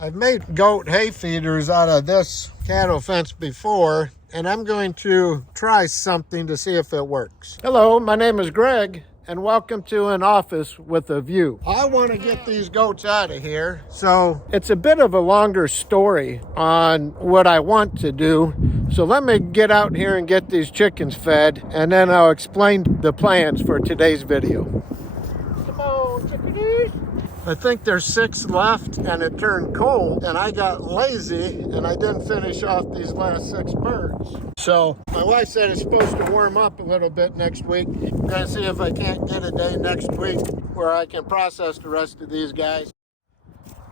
I've made goat hay feeders out of this cattle fence before, and I'm going to try something to see if it works. Hello, my name is Greg, and welcome to An Office with a View. I want to get these goats out of here, so it's a bit of a longer story on what I want to do. So let me get out here and get these chickens fed, and then I'll explain the plans for today's video. Come on, chickadees. I think there's 6 left, and it turned cold, and I got lazy, and I didn't finish off these last 6 birds. So my wife said it's supposed to warm up a little bit next week. I'm gonna see if I can't get a day next week where I can process the rest of these guys.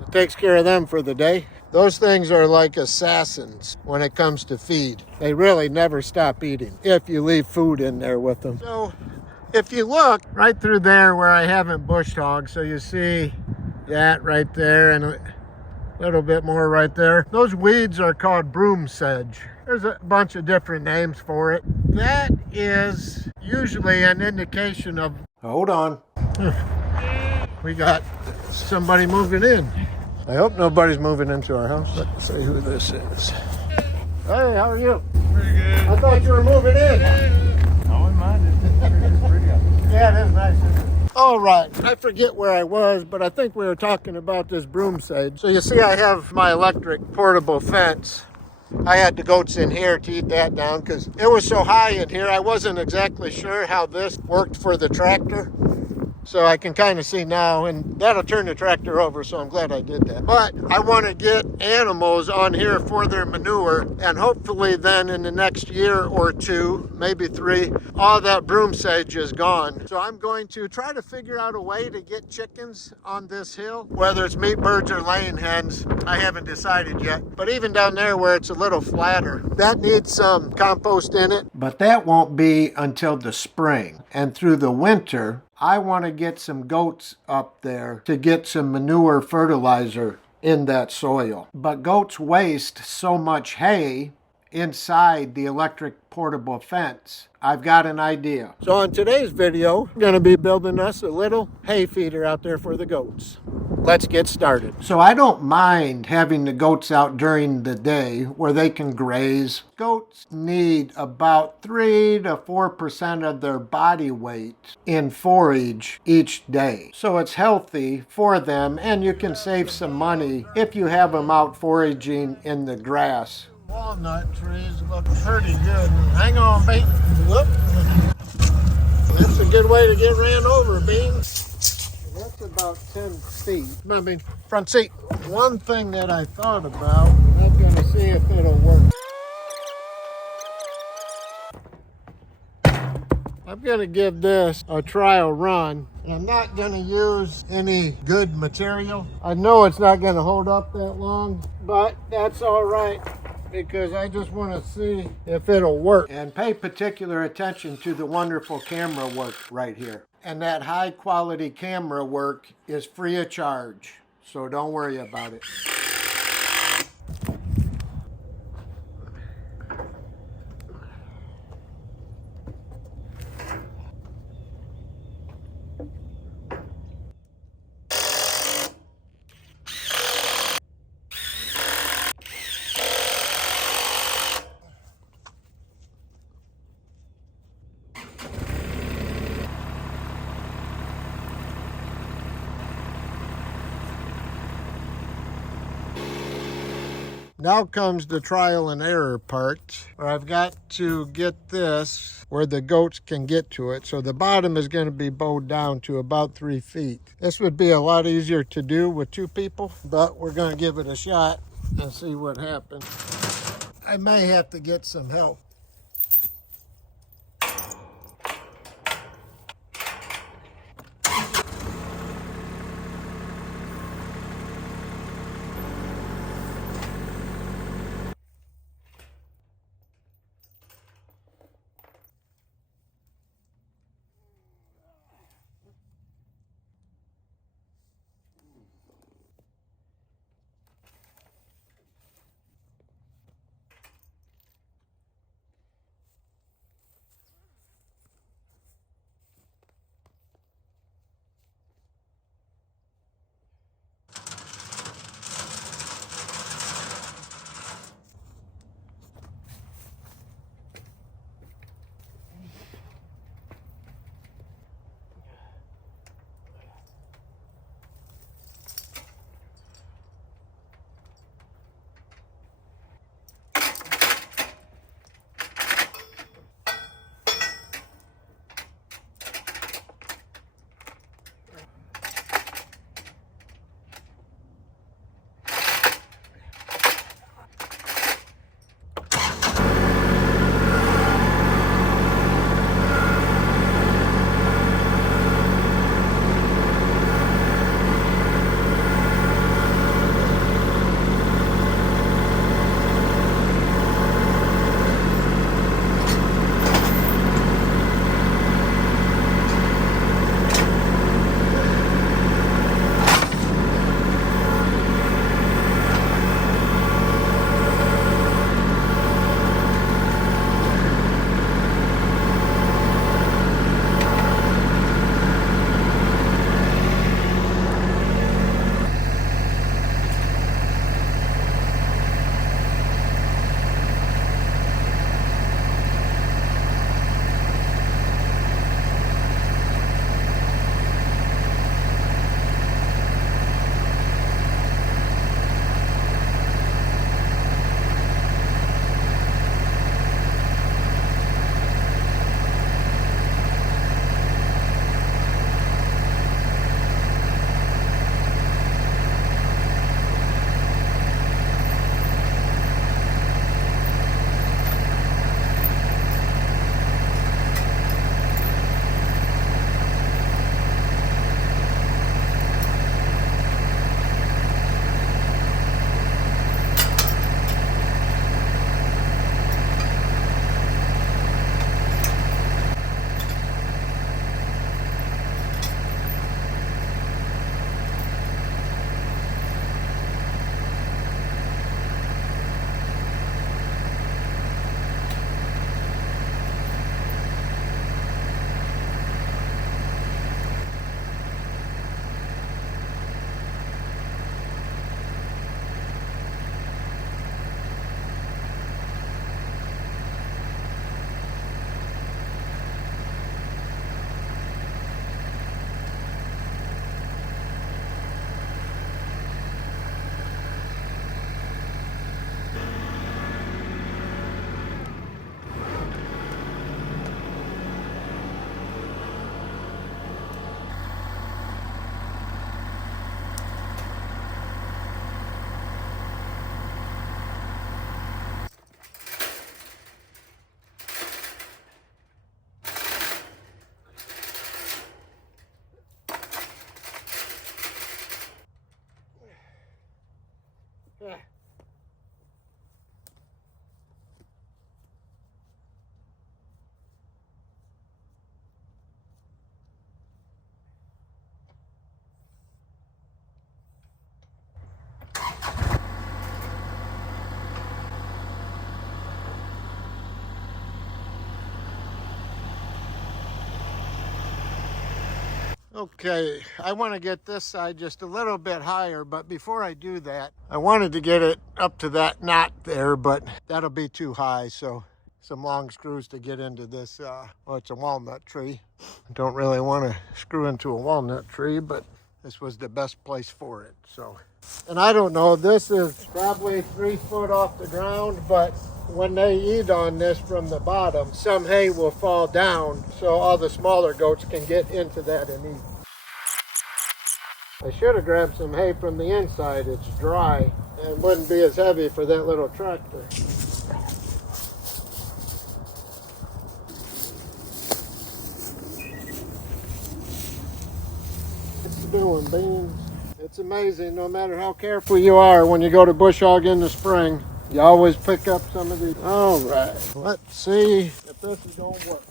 It takes care of them for the day. Those things are like assassins when it comes to feed. They really never stop eating if you leave food in there with them. So if you look right through there where I haven't bush hogged, so you see that right there and a little bit more right there. Those weeds are called broom sedge. There's a bunch of different names for it. That is usually an indication of... Hold on. We got somebody moving in. I hope nobody's moving into our house. Let's see who this is. Hey, how are you? Pretty good. I thought you were moving in. I wouldn't mind it. It's pretty out there. Yeah, it is nice, isn't it? All right, I forget where I was, but I think we were talking about this broom sedge. So you see I have my electric portable fence. I had the goats in here to eat that down because it was so high in here. I wasn't exactly sure how this worked for the tractor. So I can kind of see now, and that'll turn the tractor over, so I'm glad I did that. But I want to get animals on here for their manure, and hopefully then in the next year or 2, maybe 3, all that broom sedge is gone. So I'm going to try to figure out a way to get chickens on this hill, whether it's meat birds or laying hens. I haven't decided yet. But even down there where it's a little flatter, that needs some compost in it. But that won't be until the spring. And through the winter, I want to get some goats up there to get some manure fertilizer in that soil. But goats waste so much hay inside the electric portable fence. I've got an idea. So on today's video, we're going to be building us a little hay feeder out there for the goats. Let's get started. So I don't mind having the goats out during the day where they can graze. Goats need about 3 to 4% of their body weight in forage each day. So it's healthy for them, and you can save some money if you have them out foraging in the grass. Walnut trees look pretty good. Hang on, Bean. Whoop. That's a good way to get ran over, Bean. That's about 10 feet. I mean, front seat. One thing that I thought about, I'm going to see if it'll work. I'm going to give this a trial run. I'm not going to use any good material. I know it's not going to hold up that long, but that's all right, because I just want to see if it'll work. And pay particular attention to the wonderful camera work right here. And that high quality camera work is free of charge, so don't worry about it. Now comes the trial and error part, where I've got to get this where the goats can get to it. So the bottom is going to be bowed down to about 3 feet. This would be a lot easier to do with 2 people, but we're going to give it a shot and see what happens. I may have to get some help. Okay, I want to get this side just a little bit higher, but before I do that, I wanted to get it up to that knot there, but that'll be too high, so some long screws to get into this, well, it's a walnut tree. I don't really want to screw into a walnut tree, but this was the best place for it, so. And I don't know, this is probably 3 foot off the ground, but when they eat on this from the bottom, some hay will fall down so all the smaller goats can get into that and eat. I should have grabbed some hay from the inside. It's dry and wouldn't be as heavy for that little tractor. It's doing beans. It's amazing, no matter how careful you are when you go to bush hog in the spring, you always pick up some of these. All right, let's see if this is gonna work.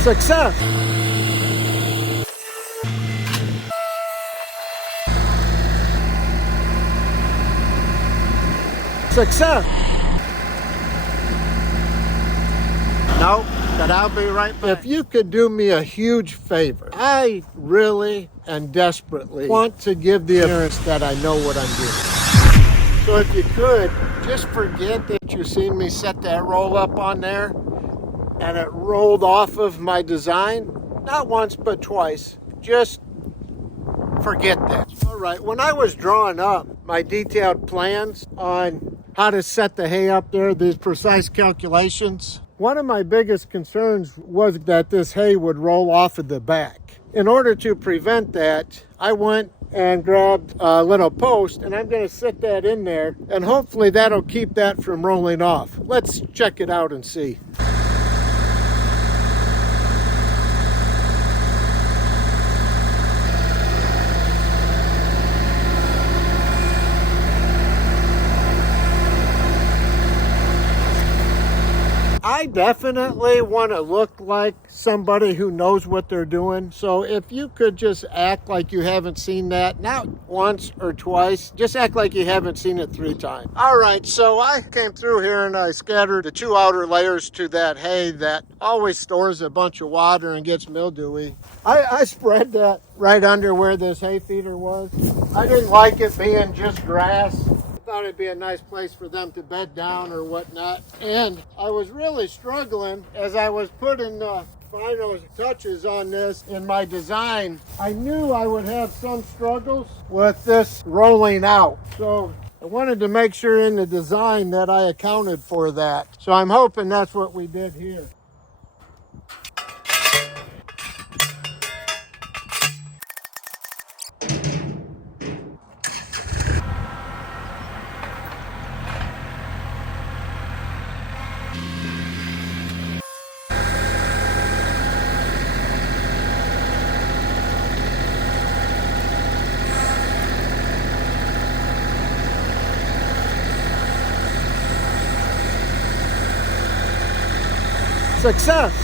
Success! Success! No, but I'll be right back. If you could do me a huge favor, I really and desperately want to give the appearance that I know what I'm doing. So if you could, just forget that you've seen me set that roll up on there and it rolled off of my design. Not once, but twice. Just forget that. All right, when I was drawing up my detailed plans on how to set the hay up there, these precise calculations, one of my biggest concerns was that this hay would roll off of the back. In order to prevent that, I went and grabbed a little post and I'm gonna sit that in there and hopefully that'll keep that from rolling off. Let's check it out and see. I definitely want to look like somebody who knows what they're doing. So if you could just act like you haven't seen that, not once or twice, just act like you haven't seen it 3 times. All right, so I came through here and I scattered the 2 outer layers to that hay that always stores a bunch of water and gets mildewy. I spread that right under where this hay feeder was. I didn't like it being just grass. Thought it'd be a nice place for them to bed down or whatnot. And I was really struggling as I was putting the final touches on this in my design. I knew I would have some struggles with this rolling out. So I wanted to make sure in the design that I accounted for that. So I'm hoping that's what we did here. Success!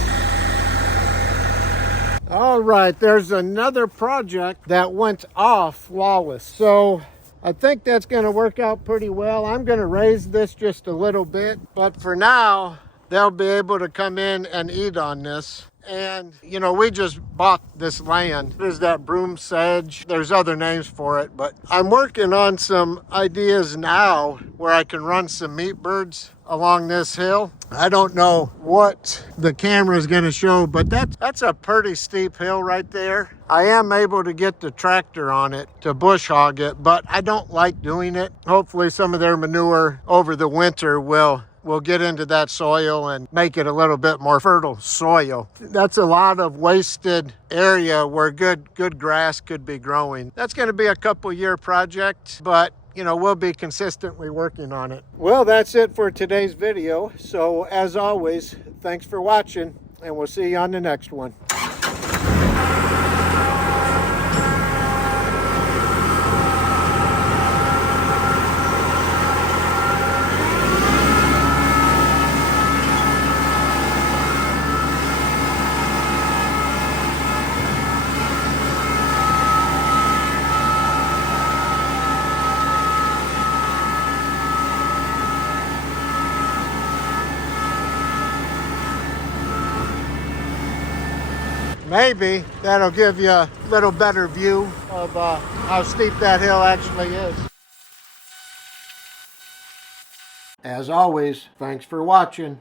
All right, there's another project that went off flawless. So I think that's going to work out pretty well. I'm going to raise this just a little bit, but for now, they'll be able to come in and eat on this. And, you know, we just bought this land. There's that broom sedge. There's other names for it, but I'm working on some ideas now where I can run some meat birds along this hill. I don't know what the camera is going to show, but that's a pretty steep hill right there. I am able to get the tractor on it to bush hog it, but I don't like doing it. Hopefully some of their manure over the winter will we'll get into that soil and make it a little bit more fertile soil. That's a lot of wasted area where good grass could be growing. That's going to be a couple year project, but we'll be consistently working on it. Well, that's it for today's video. So as always, thanks for watching, and we'll see you on the next one. Maybe that'll give you a little better view of how steep that hill actually is. As always, thanks for watching.